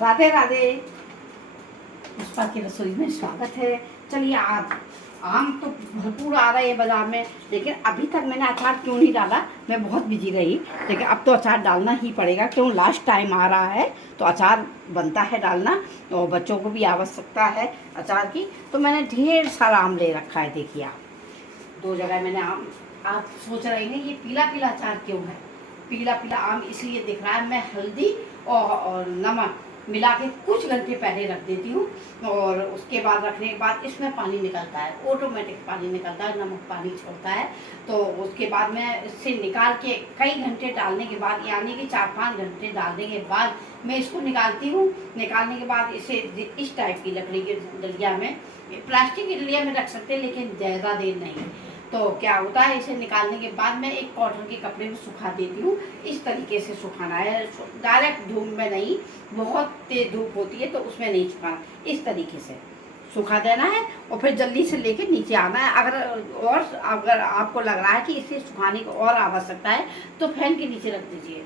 राधे राधे। पुष्पा की रसोई में स्वागत है। चलिए, आप आम तो भरपूर आ रहे हैं बाजार में, लेकिन अभी तक मैंने अचार क्यों नहीं डाला, मैं बहुत बिजी रही। लेकिन अब तो अचार डालना ही पड़ेगा, क्यों लास्ट टाइम आ रहा है तो अचार बनता है डालना, और बच्चों को भी आवश्यकता है अचार की। तो मैंने ढेर सारा आम ले रखा है। देखिए आप, 2 जगह मैंने आम। आप सोच रहे हैं ये पीला पीला अचार क्यों है? पीला पीला आम इसलिए दिख रहा है, मैं हल्दी और नमक मिला के कुछ घंटे पहले रख देती हूँ, और उसके बाद रखने के बाद इसमें पानी निकलता है, ऑटोमेटिक पानी निकलता है, नमक पानी छोड़ता है। तो उसके बाद मैं इससे निकाल के कई घंटे डालने के बाद, यानी कि 4-5 घंटे डालने के बाद मैं इसको निकालती हूँ। निकालने के बाद इसे इस टाइप की लकड़ी की डलिया में, प्लास्टिक की डलिया में रख सकते हैं, लेकिन ज़्यादा देर नहीं। तो क्या होता है, इसे निकालने के बाद मैं एक कॉटन के कपड़े में सुखा देती हूँ। इस तरीके से सुखाना है, डायरेक्ट धूप में नहीं, बहुत तेज धूप होती है तो उसमें नहीं सुखाना, इस तरीके से सुखा देना है। और फिर जल्दी से लेके नीचे आना है। अगर आपको लग रहा है कि इसे सुखाने की और आवश्यकता है तो फैन के नीचे रख दीजिए।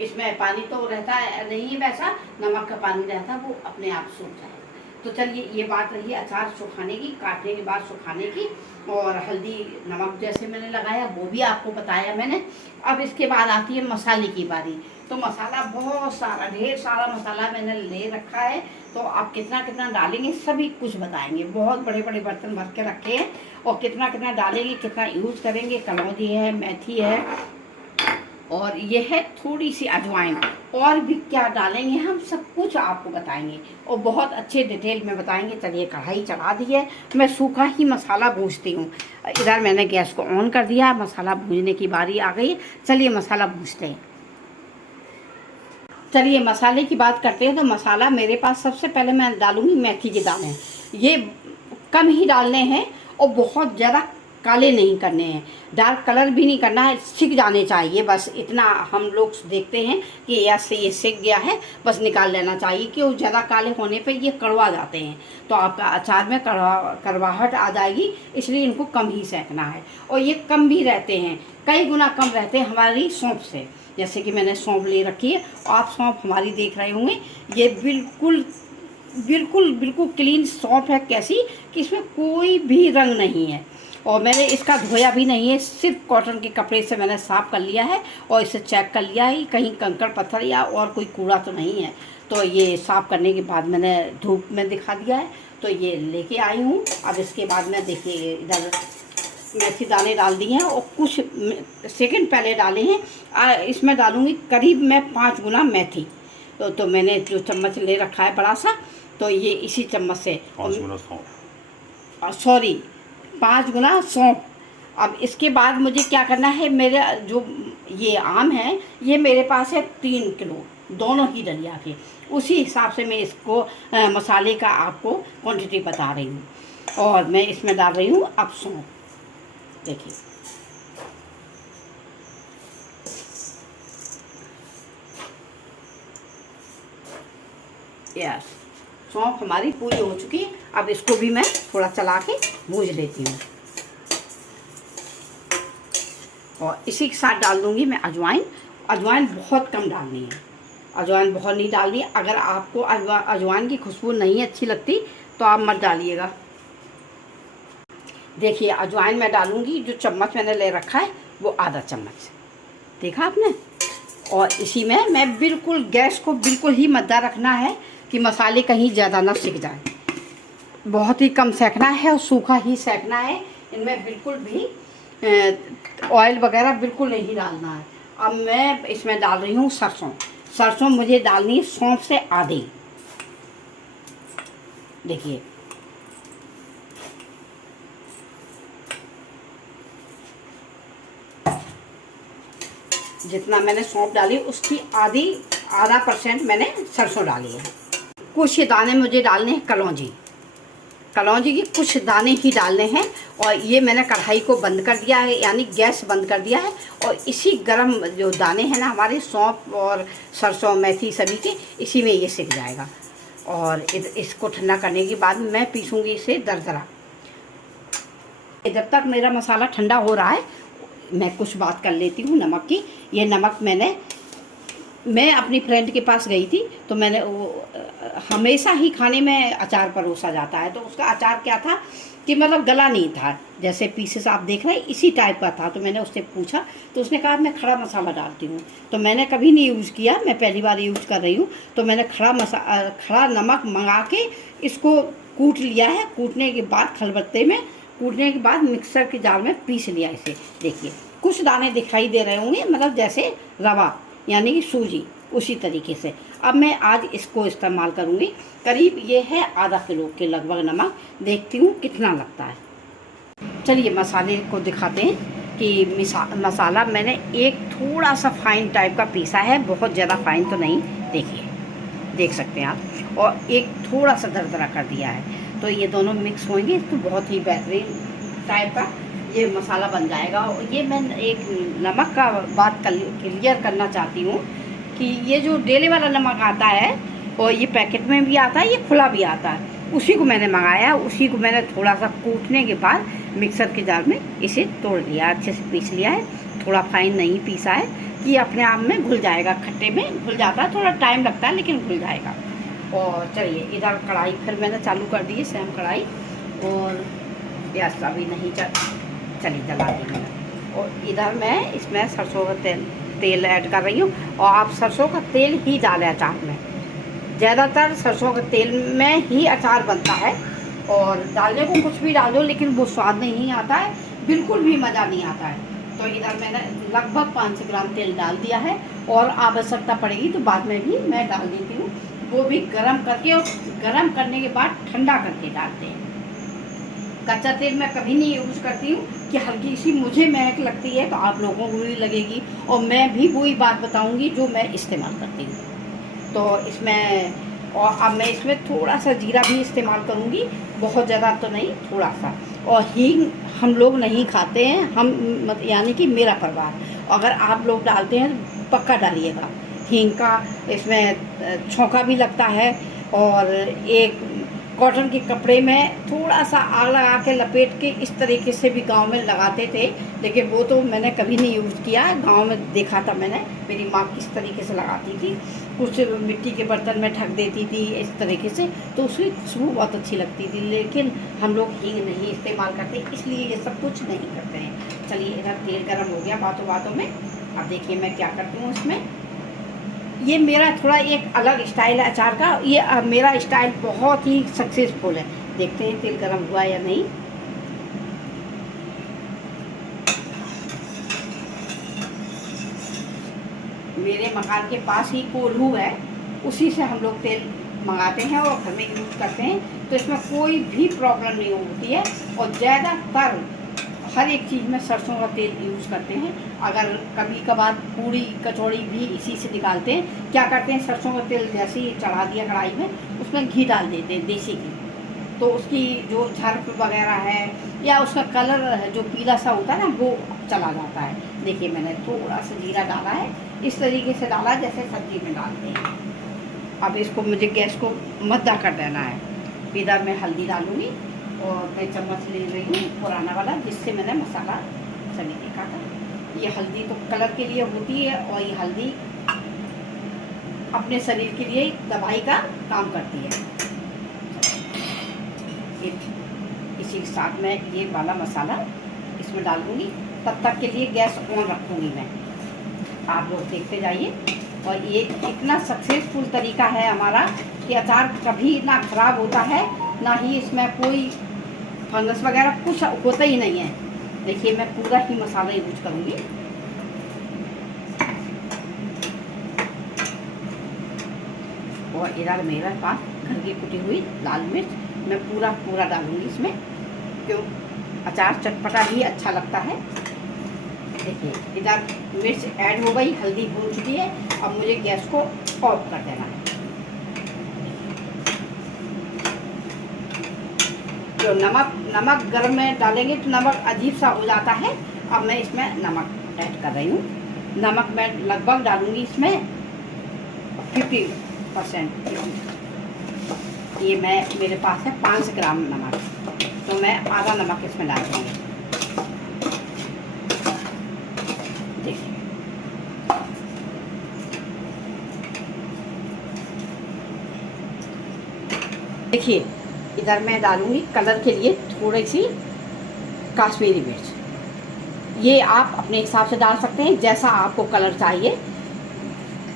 इसमें पानी तो रहता है नहीं है, वैसा नमक का पानी रहता है, वो अपने आप सूख जाएगा। तो चलिए, ये बात रही अचार सुखाने की, काटने के बाद सुखाने की। और हल्दी नमक जैसे मैंने लगाया वो भी आपको बताया मैंने। अब इसके बाद आती है मसाले की बारी। तो मसाला बहुत सारा, ढेर सारा मसाला मैंने ले रखा है। तो आप कितना कितना डालेंगे सभी कुछ बताएंगे। बहुत बड़े बड़े बर्तन भर के रखे हैं, और कितना कितना डालेंगे, कितना यूज़ करेंगे। कलौंजी है, मेथी है, और ये है थोड़ी सी अजवाइन, और भी क्या डालेंगे हम सब कुछ आपको बताएंगे, और बहुत अच्छे डिटेल में बताएंगे। चलिए, कढ़ाई चढ़ा दी है, मैं सूखा ही मसाला भूनती हूँ। इधर मैंने गैस को ऑन कर दिया, मसाला भूनने की बारी आ गई। चलिए मसाला भूनते हैं। चलिए मसाले की बात करते हैं। तो मसाला मेरे पास सबसे पहले मैं डालूँगी मेथी के दाने। ये कम ही डालने हैं, और बहुत ज़्यादा काले नहीं करने हैं, डार्क कलर भी नहीं करना है, सिक जाने चाहिए। बस इतना हम लोग देखते हैं कि ये सिक गया है, बस निकाल लेना चाहिए। क्यों, ज़्यादा काले होने पे ये कड़वा जाते हैं, तो आपका अचार में कड़वाहट आ जाएगी, इसलिए इनको कम ही सेकना है। और ये कम भी रहते हैं, कई गुना कम रहते हैं हमारी सौंफ से। जैसे कि मैंने सौंफ ले रखी है, और आप सौंफ हमारी देख रहे होंगे, ये बिल्कुल बिल्कुल बिल्कुल क्लीन सौंफ है, कैसी कि इसमें कोई भी रंग नहीं है। और मैंने इसका धोया भी नहीं है, सिर्फ कॉटन के कपड़े से मैंने साफ़ कर लिया है, और इसे चेक कर लिया है कहीं कंकड़ पत्थर या और कोई कूड़ा तो नहीं है। तो ये साफ़ करने के बाद मैंने धूप में दिखा दिया है, तो ये लेके आई हूँ। अब इसके बाद में देखिए, इधर मेथी दाने डाल दिए हैं, और कुछ सेकंड पहले डाले हैं। इसमें डालूँगी करीब मैं 5 गुना मेथी। तो मैंने जो चम्मच ले रखा है बड़ा सा, तो ये इसी चम्मच से 5 गुना सौंफ, 5 गुना सौंफ। अब इसके बाद मुझे क्या करना है, मेरे जो ये आम है, ये मेरे पास है 3 किलो, दोनों ही डलिया के। उसी हिसाब से मैं इसको मसाले का आपको क्वांटिटी बता रही हूँ। और मैं इसमें डाल रही हूँ अब सौंफ। देखिए, यस, सौंफ हमारी पूरी हो चुकी है। अब इसको भी मैं थोड़ा चला के भूज लेती हूँ, और इसी के साथ डाल दूँगी मैं अजवाइन। अजवाइन बहुत कम डालनी है, अजवाइन बहुत नहीं डालनी है। अगर आपको अजवाइन की खुशबू नहीं अच्छी लगती तो आप मत डालिएगा। देखिए, अजवाइन मैं डालूँगी, जो चम्मच मैंने ले रखा है वो आधा चम्मच, देखा आपने। और इसी में मैं बिल्कुल गैस को बिल्कुल ही मद्दा रखना है कि मसाले कहीं ज़्यादा ना सिक जाए। बहुत ही कम सेकना है, और सूखा ही सेकना है। इनमें बिल्कुल भी ऑयल वगैरह बिल्कुल नहीं डालना है। अब मैं इसमें डाल रही हूँ सरसों। सरसों मुझे डालनी है सौंफ से आधी। देखिए, जितना मैंने सौंफ डाली उसकी आधा % मैंने सरसों डाली है। कुछ ये दाने मुझे डालने हैं कलौंजी। कलौंजी की कुछ दाने ही डालने हैं। और ये मैंने कढ़ाई को बंद कर दिया है, यानी गैस बंद कर दिया है। और इसी गरम जो दाने हैं ना हमारे, सौंफ और सरसों मेथी सभी के, इसी में ये सिक जाएगा। और इसको ठंडा करने के बाद मैं पीसूँगी इसे दरदरा। जब तक मेरा मसाला ठंडा हो रहा है, मैं कुछ बात कर लेती हूँ नमक की। ये नमक मैंने मैं अपनी फ्रेंड के पास गई थी, तो मैंने वो हमेशा ही खाने में अचार परोसा जाता है, तो उसका अचार क्या था कि मतलब गला नहीं था, जैसे पीसेस आप देख रहे हैं इसी टाइप का था। तो मैंने उससे पूछा, तो उसने कहा मैं खड़ा मसाला डालती हूँ। तो मैंने कभी नहीं यूज़ किया, मैं पहली बार यूज़ कर रही हूँ। तो मैंने खड़ा नमक मंगा के इसको कूट लिया है। कूटने के बाद खलबत्ते में कूटने के बाद मिक्सर के जार में पीस लिया इसे। देखिए कुछ दाने दिखाई दे रहे होंगे, मतलब जैसे रवा यानी कि सूजी, उसी तरीके से। अब मैं आज इसको इस्तेमाल करूँगी। करीब ये है आधा किलो के लगभग नमक। देखती हूँ कितना लगता है। चलिए मसाले को दिखाते हैं कि मसाला मैंने एक थोड़ा सा फाइन टाइप का पीसा है, बहुत ज़्यादा फाइन तो नहीं। देखिए देख सकते हैं आप, और एक थोड़ा सा दरदरा कर दिया है। तो ये दोनों मिक्स होंगे तो बहुत ही बेहतरीन टाइप का ये मसाला बन जाएगा। और ये मैं एक नमक का बात क्लियर करना चाहती हूँ कि ये जो डेले वाला नमक आता है, और ये पैकेट में भी आता है, ये खुला भी आता है, उसी को मैंने मंगाया। उसी को मैंने थोड़ा सा कूटने के बाद मिक्सर के जार में इसे तोड़ लिया, अच्छे से पीस लिया है। थोड़ा फाइन नहीं पीसा है कि अपने आप में घुल जाएगा, खट्टे में घुल जाता है, थोड़ा टाइम लगता है लेकिन घुल जाएगा। और चलिए इधर कढ़ाई फिर मैंने चालू कर दी है, सेम कढ़ाई, और गैस अभी नहीं चली जला दी मैंने। और इधर मैं इसमें सरसों का तेल ऐड कर रही हूँ। और आप सरसों का तेल ही डालें अचार में, ज़्यादातर सरसों के तेल में ही अचार बनता है। और डालने को कुछ भी डाल दो लेकिन वो स्वाद नहीं आता है, बिल्कुल भी मज़ा नहीं आता है। तो इधर मैंने लगभग 500 ग्राम तेल डाल दिया है, और आवश्यकता पड़ेगी तो बाद में भी मैं डाल देती हूँ, वो भी गरम करके। और गरम करने के बाद ठंडा करके डालते हैं। कच्चा तेल मैं कभी नहीं यूज़ करती हूँ कि हल्की सी मुझे महक लगती है तो आप लोगों को भी लगेगी, और मैं भी वही बात बताऊँगी जो मैं इस्तेमाल करती हूँ। तो इसमें, और अब मैं इसमें थोड़ा सा जीरा भी इस्तेमाल करूँगी, बहुत ज़्यादा तो नहीं, थोड़ा सा। और हींग हम लोग नहीं खाते हैं, हम यानी कि मेरा परिवार। अगर आप लोग डालते हैं तो पक्का डालिएगा हींग का। इसमें छौंका भी लगता है। और एक कॉटन के कपड़े में थोड़ा सा आग लगा के लपेट के इस तरीके से भी गांव में लगाते थे, लेकिन वो तो मैंने कभी नहीं यूज़ किया। गांव में देखा था मैंने, मेरी माँ किस तरीके से लगाती थी, कुछ मिट्टी के बर्तन में ढक देती थी इस तरीके से, तो उसकी खुशबू बहुत अच्छी लगती थी। लेकिन हम लोग हींग नहीं इस्तेमाल करते, इसलिए ये सब कुछ नहीं करते हैं। चलिए इधर तेल गर्म हो गया बातों बातों में। अब देखिए मैं क्या करती हूँ इसमें। ये मेरा थोड़ा एक अलग स्टाइल है अचार का। ये मेरा स्टाइल बहुत ही सक्सेसफुल है। देखते हैं तेल गर्म हुआ या नहीं। मेरे मकान के पास ही कोल्हू है, उसी से हम लोग तेल मंगाते हैं और घर में यूज़ करते हैं, तो इसमें कोई भी प्रॉब्लम नहीं होती है। और ज़्यादातर हर एक चीज़ में सरसों का तेल यूज़ करते हैं। अगर कभी कभार पूड़ी कचौड़ी भी इसी से निकालते हैं। क्या करते हैं, सरसों का तेल जैसे ही चढ़ा दिया कढ़ाई में, उसमें घी डाल देते हैं, देसी घी, तो उसकी जो झर्प वगैरह है या उसका कलर है जो पीला सा होता है ना, वो चला जाता है। देखिए मैंने थोड़ा सा जीरा डाला है, इस तरीके से डाला जैसे सब्जी में डालते हैं। अब इसको मुझे गैस को मद्दा कर देना है। इधर मैं हल्दी डालूँगी, और मैं चम्मच ले रही हूँ पुराना वाला, जिससे मैंने मसाला सभी देखा था। ये हल्दी तो कलर के लिए होती है, और ये हल्दी अपने शरीर के लिए दवाई का काम करती है। इसी के साथ मैं ये वाला मसाला इसमें डाल दूँगी। तब तक के लिए गैस ऑन रखूँगी मैं, आप लोग देखते जाइए। और ये इतना सक्सेसफुल तरीका है हमारा कि अचार कभी ना ख़राब होता है, ना ही इसमें कोई फंगस वगैरह कुछ होता ही नहीं है। देखिए मैं पूरा ही मसाला यूज करूँगी। और इधर मेरे पास घर की कुटी हुई लाल मिर्च मैं पूरा डालूँगी इसमें, क्यों अचार चटपटा ही अच्छा लगता है। देखिए इधर मिर्च ऐड हो गई, हल्दी भून चुकी है। अब मुझे गैस को ऑफ कर देना है। जो नमक गर्म में डालेंगे तो नमक अजीब सा हो जाता है। अब मैं इसमें नमक ऐड कर रही हूँ। नमक मैं लगभग डालूँगी इसमें 50%। ये मेरे पास है 500 ग्राम नमक, तो मैं आधा नमक इसमें डाल दूँगी। देखिए देखिए इधर मैं डालूँगी कलर के लिए थोड़ी सी काश्मीरी मिर्च। ये आप अपने हिसाब से डाल सकते हैं जैसा आपको कलर चाहिए।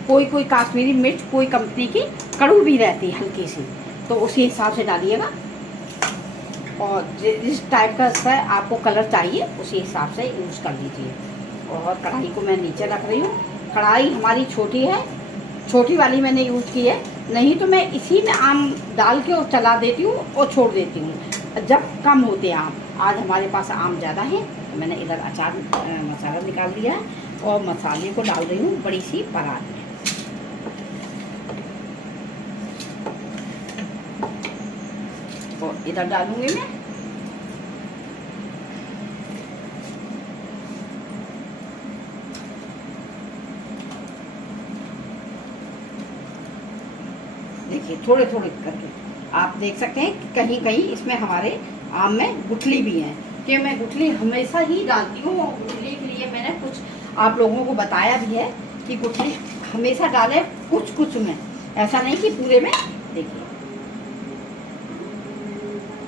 कोई कोई काश्मीरी मिर्च कोई कंपनी की कड़ू भी रहती है हल्की सी, तो उसी हिसाब से डालिएगा। और जिस टाइप का है आपको कलर चाहिए उसी हिसाब से यूज़ कर लीजिए। और कढ़ाई को मैं नीचे रख रही हूँ। कढ़ाई हमारी छोटी है, छोटी वाली मैंने यूज़ की है, नहीं तो मैं इसी में आम डाल के और चला देती हूँ और छोड़ देती हूँ जब कम होते हैं आम। आज हमारे पास आम ज़्यादा है तो मैंने इधर अचार मसाला निकाल दिया है और मसाले को डाल रही हूँ बड़ी सी परात में। और इधर डालूँगी मैं देखिए थोड़े थोड़े करके आप देख सकते हैं कि कहीं कहीं इसमें हमारे आम में गुठली भी है, कि मैं गुठली हमेशा ही डालती हूँ। और गुठली के लिए मैंने कुछ आप लोगों को बताया भी है कि गुठली हमेशा डालें कुछ कुछ में, ऐसा नहीं कि पूरे में। देखिए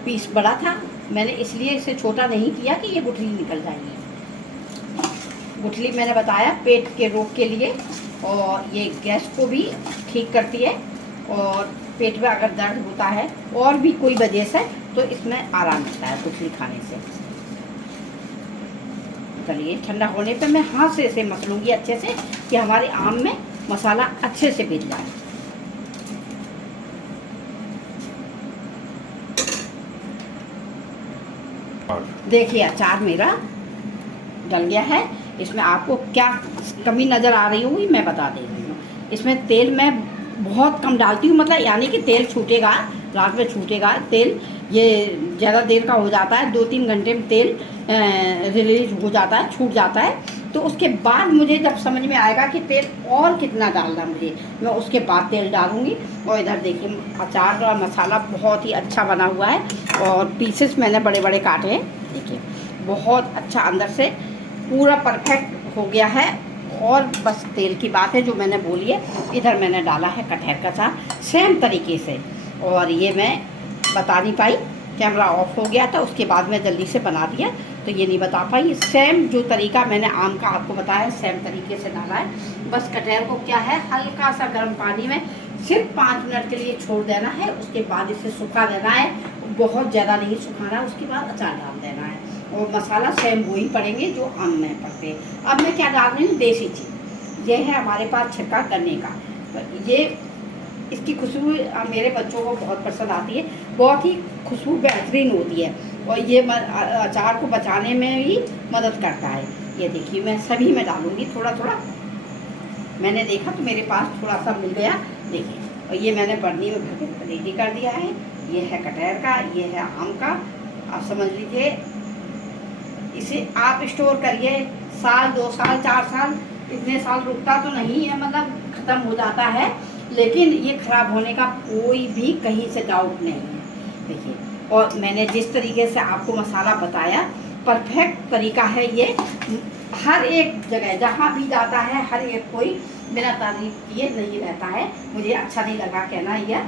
पीस बड़ा था, मैंने इसलिए इसे छोटा नहीं किया कि ये गुठली निकल जाएगी। गुठली मैंने बताया पेट के रोग के लिए, और ये गैस को भी ठीक करती है, और पेट में अगर दर्द होता है और भी कोई वजह से तो इसमें आराम मिलता है गुठली खाने से। चलिए ठंडा होने पे मैं हाथ से इसे मसलूँगी अच्छे से कि हमारे आम में मसाला अच्छे से भिज जाए। देखिए अचार मेरा डल गया है। इसमें आपको क्या कमी नज़र आ रही होगी मैं बता दे रही हूँ। इसमें तेल मैं बहुत कम डालती हूँ, मतलब यानी कि तेल छूटेगा, रात में छूटेगा तेल। ये ज़्यादा देर का हो जाता है, 2-3 घंटे में तेल रिलीज हो जाता है, छूट जाता है। तो उसके बाद मुझे जब समझ में आएगा कि तेल और कितना डालना मुझे, मैं उसके बाद तेल डालूँगी। और इधर देखिए अचार का मसाला बहुत ही अच्छा बना हुआ है, और पीसेस मैंने बड़े बड़े काटे हैं। देखिए बहुत अच्छा अंदर से पूरा परफेक्ट हो गया है। और बस तेल की बात है जो मैंने बोली है। इधर मैंने डाला है कटहल का अचार सेम तरीके से, और ये मैं बता नहीं पाई, कैमरा ऑफ हो गया था, उसके बाद मैं जल्दी से बना दिया तो ये नहीं बता पाई। सेम जो तरीका मैंने आम का आपको बताया सेम तरीके से डाला है। बस कटहल को क्या है हल्का सा गर्म पानी में सिर्फ 5 मिनट के लिए छोड़ देना है, उसके बाद इसे सुखा देना है, बहुत ज़्यादा नहीं सुखाना, उसके बाद अचार डाल देना है। और मसाला सेम वही पड़ेंगे जो आम में पड़ते हैं। अब मैं क्या डाल रही हूँ देसी चीज़, ये है हमारे पास छिड़का गन्ने का। ये इसकी खुशबू मेरे बच्चों को बहुत पसंद आती है, बहुत ही खुशबू बेहतरीन होती है, और ये अचार को बचाने में भी मदद करता है। ये देखिए मैं सभी में डालूँगी थोड़ा थोड़ा, मैंने देखा तो मेरे पास थोड़ा सा मिल गया। देखिए और ये मैंने बर्नी में भर के रेडी कर दिया है। ये है कटहल का, ये है आम का। आप समझ लीजिए इसे आप स्टोर करिए 1 साल 2 साल 4 साल, इतने साल रुकता तो नहीं है, मतलब ख़त्म हो जाता है, लेकिन ये ख़राब होने का कोई भी कहीं से डाउट नहीं है। देखिए और मैंने जिस तरीके से आपको मसाला बताया परफेक्ट तरीका है ये। हर एक जगह जहाँ भी जाता है हर एक कोई बिना तारीफ किए नहीं रहता है। मुझे अच्छा नहीं लगा कहना यह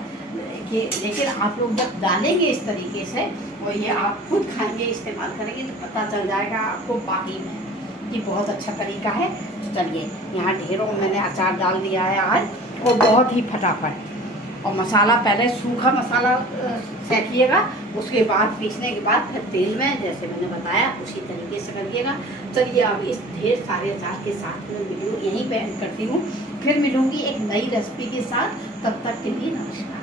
कि, लेकिन आप लोग जब डालेंगे इस तरीके से और ये आप खुद खाएंगे इस्तेमाल करेंगे तो पता चल जाएगा आपको बाकी में कि बहुत अच्छा तरीका है। तो चलिए यहाँ ढेरों मैंने अचार डाल दिया है आज, और बहुत ही फटाफट। और मसाला पहले सूखा मसाला सेकिएगा, उसके बाद पीसने के बाद फिर तेल में जैसे मैंने बताया उसी तरीके से करिएगा। चलिए अब इस ढेर सारे अचार के साथ मैं वीडियो यहीं पे एंड करती हूँ, फिर मिलूँगी एक नई रेसिपी के साथ। तब तक के लिए नमस्कार।